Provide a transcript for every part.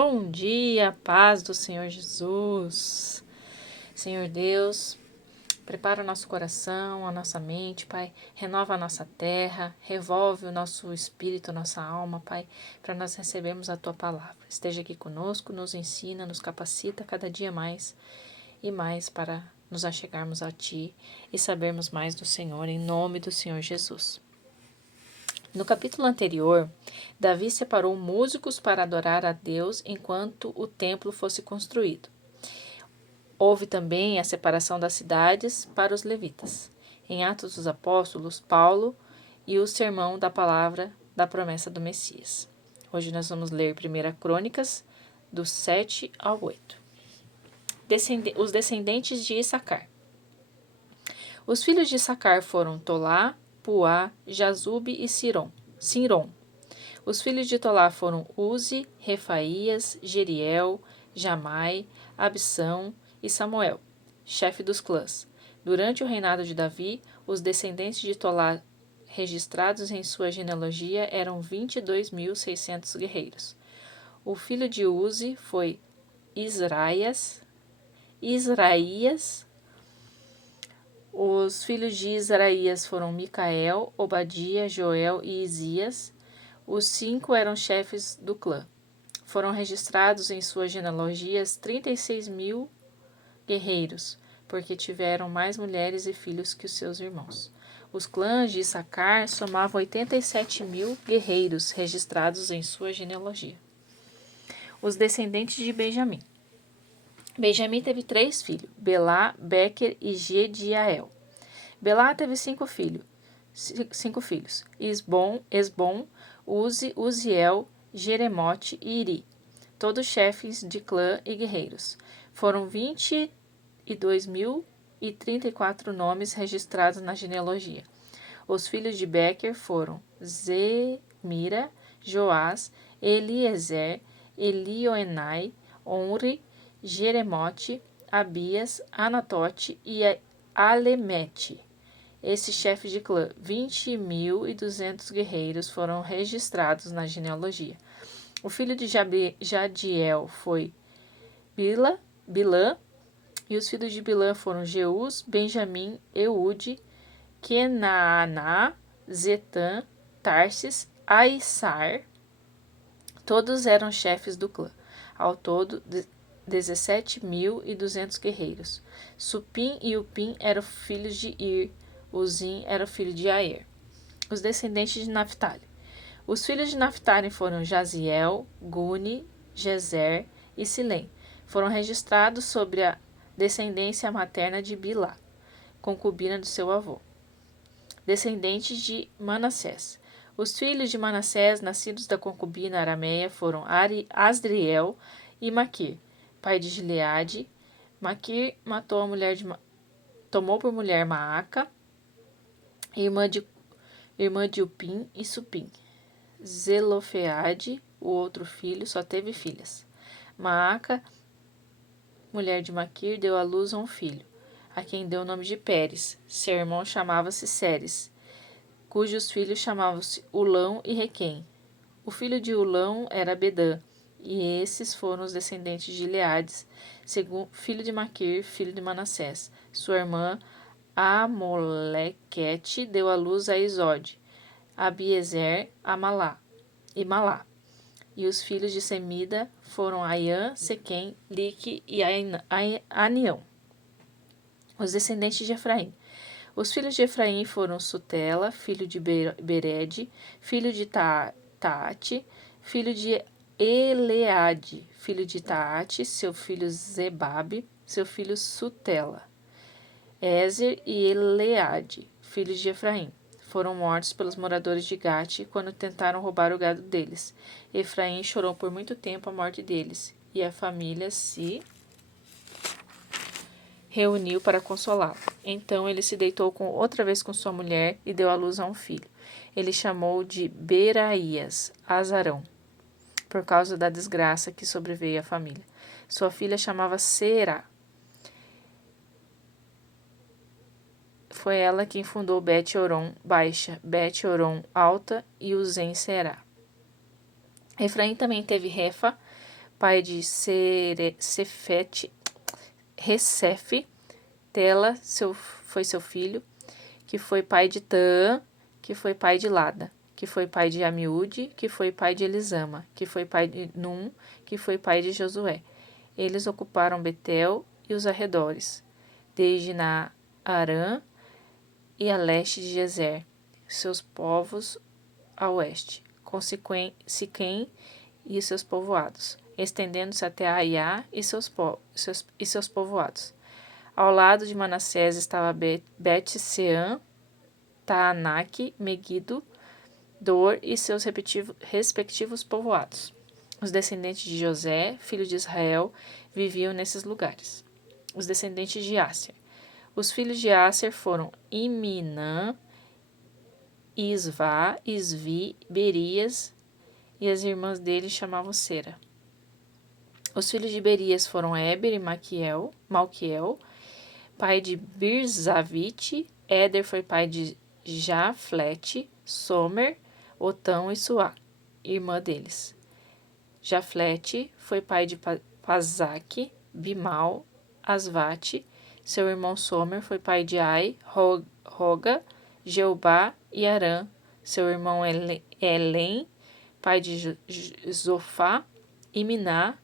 Bom dia, paz do Senhor Jesus. Senhor Deus, prepara o nosso coração, a nossa mente, Pai. Renova a nossa terra, revolve o nosso espírito, a nossa alma, Pai, para nós recebermos a Tua palavra. Esteja aqui conosco, nos ensina, nos capacita cada dia mais e mais para nos achegarmos a Ti e sabermos mais do Senhor, em nome do Senhor Jesus. No capítulo anterior, Davi separou músicos para adorar a Deus enquanto o templo fosse construído. Houve também a separação das cidades para os levitas. Em Atos dos Apóstolos, Paulo e o sermão da palavra da promessa do Messias. Hoje nós vamos ler 1 Crônicas, do 7 ao 8. Os descendentes de Issacar. Os filhos de Issacar foram Tolá, Puá, Jazube e Sinrom. Os filhos de Tolá foram Uzi, Refaías, Jeriel, Jamai, Abissão e Samuel, chefe dos clãs. Durante o reinado de Davi, os descendentes de Tolá registrados em sua genealogia eram 22.600 guerreiros. O filho de Uzi foi Israías. Os filhos de Israías foram Micael, Obadia, Joel e Isias. Os 5 eram chefes do clã. Foram registrados em suas genealogias 36.000 guerreiros, porque tiveram mais mulheres e filhos que os seus irmãos. Os clãs de Issacar somavam 87.000 guerreiros registrados em sua genealogia. Os descendentes de Benjamim. Benjamim teve 3 filhos, Belá, Bequer e Gediael. Belá teve 5 filhos, Esbom, Uzi, Uziel, Jeremote e Iri, todos chefes de clã e guerreiros. Foram 22.034 nomes registrados na genealogia. Os filhos de Bequer foram Zemira, Joás, Eliezer, Elioenai, Onri, Jeremote, Abias, Anatote e Alemete. Esses chefes de clã, 20.200 guerreiros, foram registrados na genealogia. O filho de Jadiel foi Bilã, e os filhos de Bilã foram Jeus, Benjamim, Eude, Kenaaná, Zetã, Tarsis, Aissar. Todos eram chefes do clã. Ao todo, 17.200 guerreiros. Supim e Upim eram filhos de Ir. Uzim era filho de Aer. Os descendentes de Naphtali. Os filhos de Naphtali foram Jaziel, Guni, Jezer e Silém. Foram registrados sobre a descendência materna de Bilá, concubina do seu avô. Descendentes de Manassés. Os filhos de Manassés, nascidos da concubina arameia, foram Asdriel e Maquir, pai de Gileade. Maquir tomou por mulher Maaca, irmã de Upim e Supim. Zelofeade, o outro filho, só teve filhas. Maaca, mulher de Maquir, deu à luz a um filho, a quem deu o nome de Pérez. Seu irmão chamava-se Ceres, cujos filhos chamavam-se Ulão e Requém. O filho de Ulão era Bedã, e esses foram os descendentes de Gileades, filho de Maquir, filho de Manassés. Sua irmã Amolequete deu à luz a Isode, Abiezer e Malá. E os filhos de Semida foram Aiã, Sequém, Lique e Anião. Os descendentes de Efraim. Os filhos de Efraim foram Sutela, filho de Bered, filho de Taate, filho de Eleade, filho de Taate, seu filho Zebabe, seu filho Sutela. Ezer e Eleade, filhos de Efraim, foram mortos pelos moradores de Gate quando tentaram roubar o gado deles. Efraim chorou por muito tempo a morte deles, e a família se reuniu para consolá-lo. Então ele se deitou outra vez com sua mulher e deu à luz a um filho. Ele chamou de Beraías, Azarão, por causa da desgraça que sobreveio à família. Sua filha chamava Será. Foi ela quem fundou Bet-Horon Baixa, Bet-Horon Alta e Uzen Será. Efraim também teve Refa, pai de Recefe. Tela foi seu filho, que foi pai de Taã, que foi pai de Lada, que foi pai de Amiúde, que foi pai de Elisama, que foi pai de Num, que foi pai de Josué. Eles ocuparam Betel e os arredores, desde Naarã e a leste de Gezer, seus povos a oeste, com Siquém e seus povoados, estendendo-se até Aiá e seus povoados. Ao lado de Manassés estava Bet-Sean, Taanaque, Megido, Dor e seus respectivos povoados. Os descendentes de José, filho de Israel, viviam nesses lugares. Os descendentes de Asser. Os filhos de Asser foram Iminã, Isvá, Isvi, Berias, e as irmãs dele chamavam Sera. Os filhos de Berias foram Éber e Malquiel, pai de Birzavite. Éder foi pai de Jaflete, Somer, Otão e Suá, irmã deles. Jaflete foi pai de Pazaque, Bimal, Asvate. Seu irmão Somer foi pai de Ai, Roga, Jeubá e Arã. Seu irmão Elém, pai de Zofá, e Miná,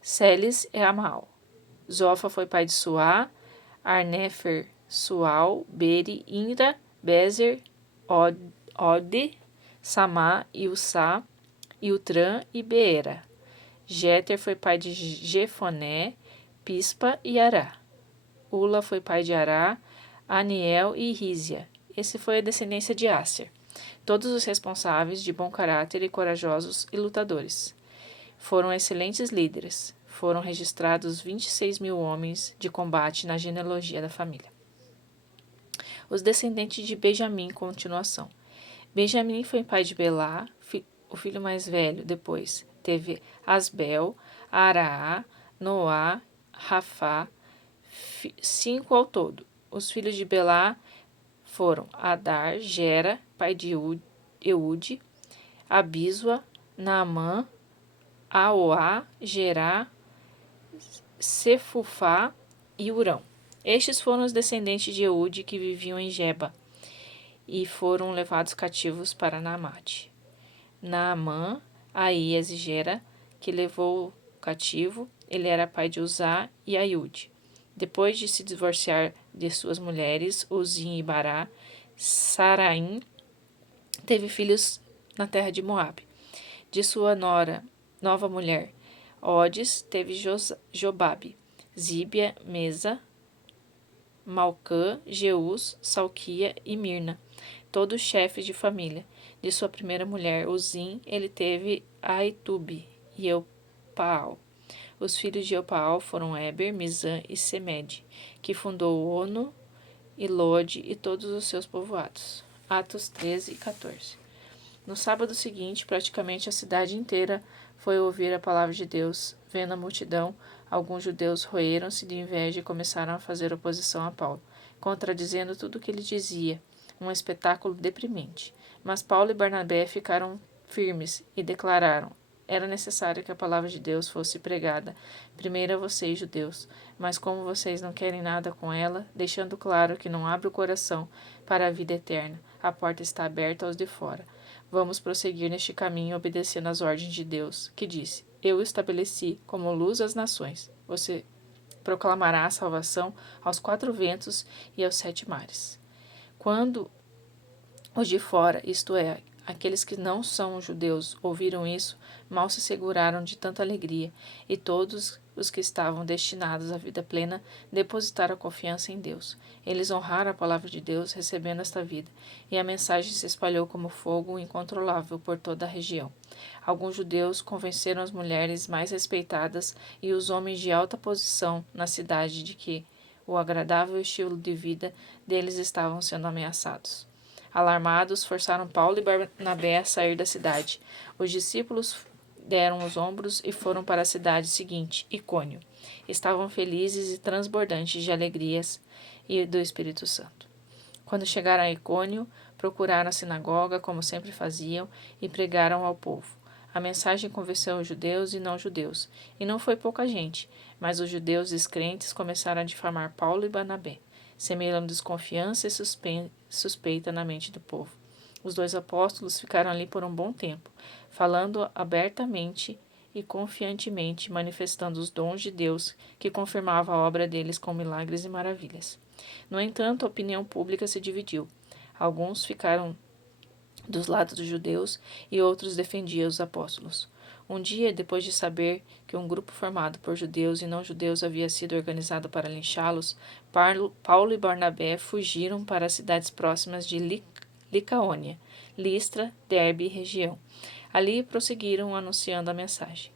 Celes e Amal. Zofa foi pai de Suá, Arnefer, Sual, Beri, Indra, Bezer, Ode, Samá, Iussá, Iltrã e Beera. Jéter foi pai de Jefoné, Pispa e Ará. Ula foi pai de Ará, Aniel e Rízia. Esse foi a descendência de Asser. Todos os responsáveis, de bom caráter e corajosos e lutadores. Foram excelentes líderes. Foram registrados 26.000 homens de combate na genealogia da família. Os descendentes de Benjamim, continuação. Benjamim foi pai de Belá, o filho mais velho. Depois teve Asbel, Araá, Noá, Rafá, 5 ao todo. Os filhos de Belá foram Adar, Gera, pai de Eude, Abisua, Naamã, Aoá, Gerá, Sefufá e Urão. Estes foram os descendentes de Eude que viviam em Geba e foram levados cativos para Naamate. Naamã, Aías e Gera, que levou cativo, ele era pai de Uzá e Aiude. Depois de se divorciar de suas mulheres, Uzim e Bará, Saraim teve filhos na terra de Moabe. De sua nova mulher, Odes, teve Jobabe, Zíbia, Mesa, Malcã, Jeus, Salquia e Mirna, todos chefes de família. De sua primeira mulher, Uzim, ele teve Aitube e Eupaal. Os filhos de Eupaal foram Eber, Mizã e Semede, que fundou Ono e Lode e todos os seus povoados. Atos 13 e 14. No sábado seguinte, praticamente a cidade inteira foi ouvir a palavra de Deus. Vendo a multidão, alguns judeus roeram-se de inveja e começaram a fazer oposição a Paulo, contradizendo tudo o que ele dizia. Um espetáculo deprimente. Mas Paulo e Barnabé ficaram firmes e declararam: era necessário que a palavra de Deus fosse pregada, primeiro a vocês, judeus, mas como vocês não querem nada com ela, deixando claro que não abre o coração para a vida eterna, a porta está aberta aos de fora. Vamos prosseguir neste caminho obedecendo às ordens de Deus, que disse: eu estabeleci como luz as nações. Você proclamará a salvação aos 4 ventos e aos 7 mares. Quando os de fora, isto é, aqueles que não são judeus, ouviram isso, mal se seguraram de tanta alegria, e todos os que estavam destinados à vida plena depositaram a confiança em Deus. Eles honraram a palavra de Deus, recebendo esta vida, e a mensagem se espalhou como fogo incontrolável por toda a região. Alguns judeus convenceram as mulheres mais respeitadas e os homens de alta posição na cidade de que o agradável estilo de vida deles estavam sendo ameaçados. Alarmados, forçaram Paulo e Barnabé a sair da cidade. Os discípulos deram os ombros e foram para a cidade seguinte, Icônio. Estavam felizes e transbordantes de alegrias e do Espírito Santo. Quando chegaram a Icônio, procuraram a sinagoga, como sempre faziam, e pregaram ao povo. A mensagem convenceu os judeus e não judeus, e não foi pouca gente, mas os judeus descrentes começaram a difamar Paulo e Barnabé, semeando desconfiança e suspeita na mente do povo. Os dois apóstolos ficaram ali por um bom tempo, falando abertamente e confiantemente, manifestando os dons de Deus que confirmava a obra deles com milagres e maravilhas. No entanto, a opinião pública se dividiu. Alguns ficaram dos lados dos judeus e outros defendiam os apóstolos. Um dia, depois de saber que um grupo formado por judeus e não-judeus havia sido organizado para linchá-los, Paulo e Barnabé fugiram para as cidades próximas de Licaônia, Listra, Derbe e região. Ali prosseguiram anunciando a mensagem.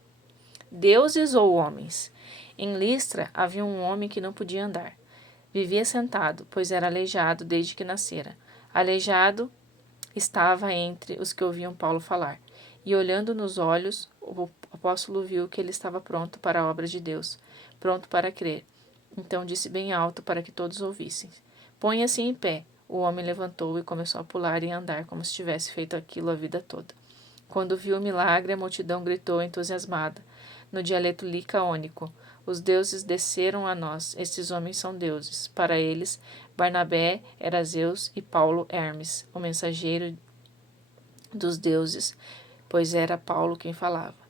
Deuses ou homens? Em Listra havia um homem que não podia andar. Vivia sentado, pois era aleijado desde que nascera. Aleijado estava entre os que ouviam Paulo falar, e olhando nos olhos, o apóstolo viu que ele estava pronto para a obra de Deus, pronto para crer. Então disse bem alto para que todos ouvissem: Ponha-se em pé. O homem levantou e começou a pular e a andar como se tivesse feito aquilo a vida toda. Quando viu o milagre, a multidão gritou entusiasmada, no dialeto licaônico: Os deuses desceram a nós, estes homens são deuses. Para eles, Barnabé era Zeus e Paulo Hermes, o mensageiro dos deuses, pois era Paulo quem falava.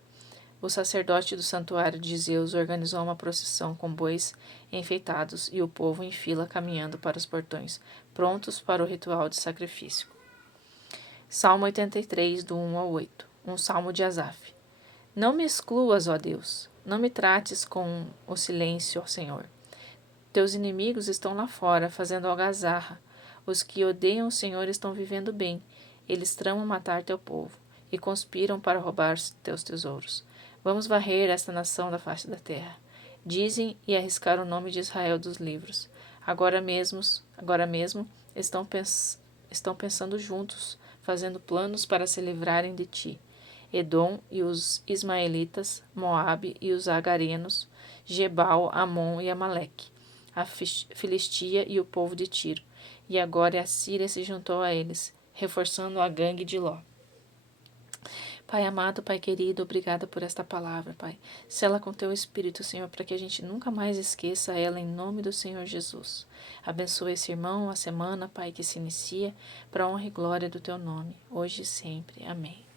O sacerdote do santuário de Zeus organizou uma procissão com bois enfeitados e o povo em fila caminhando para os portões, prontos para o ritual de sacrifício. Salmo 83, do 1 ao 8. Um salmo de Asaf. Não me excluas, ó Deus, não me trates com o silêncio, ó Senhor. Teus inimigos estão lá fora, fazendo algazarra. Os que odeiam o Senhor estão vivendo bem. Eles tramam matar teu povo e conspiram para roubar teus tesouros. Vamos varrer esta nação da face da terra. Dizem e arriscar o nome de Israel dos livros. Agora mesmo estão pensando juntos, fazendo planos para se livrarem de ti. Edom e os ismaelitas, Moabe e os agarenos, Gebal, Amon e Amaleque, a Filistia e o povo de Tiro. E agora a Síria se juntou a eles, reforçando a gangue de Ló. Pai amado, Pai querido, obrigada por esta palavra, Pai. Sela com teu Espírito, Senhor, para que a gente nunca mais esqueça ela em nome do Senhor Jesus. Abençoa esse irmão, a semana, Pai, que se inicia, para a honra e glória do teu nome, hoje e sempre. Amém.